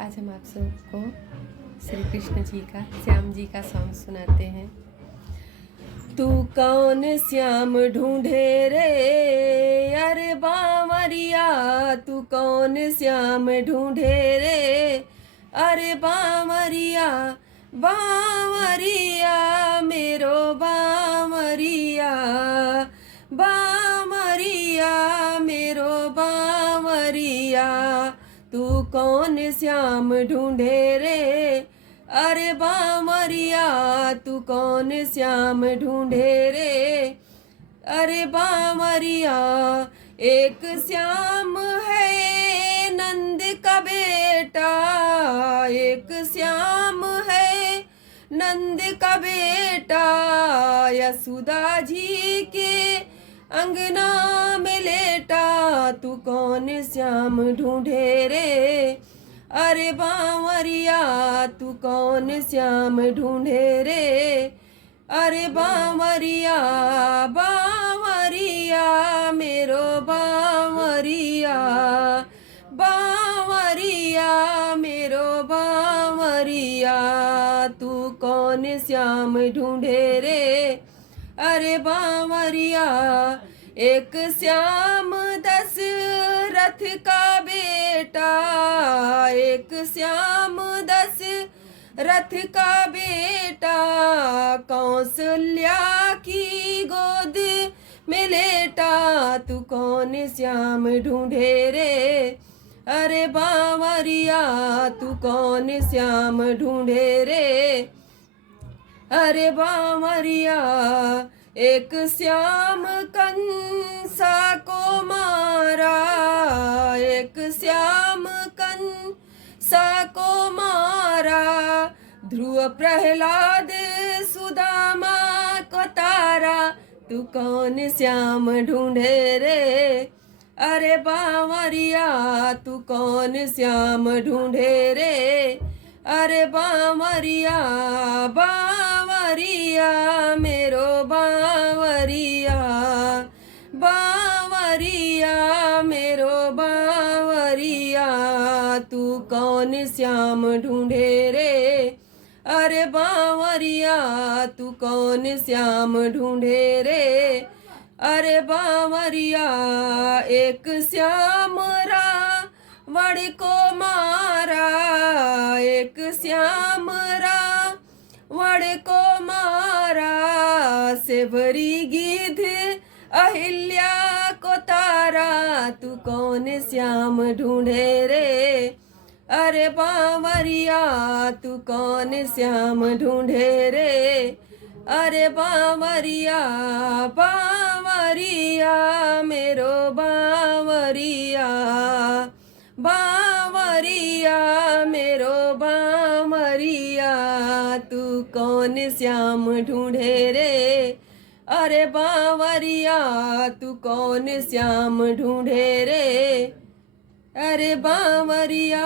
आज हम आप सबको श्री कृष्ण जी का श्याम जी का सॉन्ग सुनाते हैं। तू कौन श्याम ढूंढे रे अरे बावरिया, तू कौन श्याम ढूंढे रे अरे बावरिया, बावरिया मेरो बावरिया, बावरिया मेरो बावरिया, तू कौन श्याम ढूंढे रे अरे बावरिया, तू कौन श्याम ढूंढे रे अरे बावरिया। एक श्याम है नंद का बेटा, एक श्याम है नंद का बेटा, यशोदा जी के अंगना में लेटा, तू कौन श्याम ढूंढे रे अरे बावरिया, तू कौन श्याम ढूंढे रे अरे बावरिया, बावरिया मेरो बावरिया, बावरिया मेरो बावरिया, तू कौन श्याम ढूंढे रे अरे बावरिया। एक श्याम दशरथ का बेटा, एक श्याम दशरथ का बेटा, कौशल्या की गोद में लेटा, तू कौन श्याम ढूंढे रे अरे बावरिया, तू कौन श्याम ढूंढे रे अरे बावरिया। एक श्याम कंसा को मारा, एक श्याम कंसा को मारा, ध्रुव प्रहलाद सुदामा को तारा, तू कौन श्याम ढूंढे रे अरे बावरिया, तू कौन श्याम ढूंढे रे अरे बावरिया, बावरिया मेरो बावरिया, बावरिया मेरो बावरिया, तू कौन श्याम ढूंढे रे अरे बावरिया, तू कौन श्याम ढूंढे रे अरे बावरिया। एक श्याम रावण को मारा, एक श्याम रावण को मारा, सेवरी गिद्ध अहिल्या को तारा, तू कौन श्याम ढूंढे रे अरे बावरिया, तू कौन श्याम ढूंढे रे अरे बावरिया, बावरिया मेरो बावरिया, बावरिया मेरो बावरिया, तू कौन श्याम ढूंढे रे अरे बावरिया, तू कौन श्याम ढूंढे रे अरे बावरिया।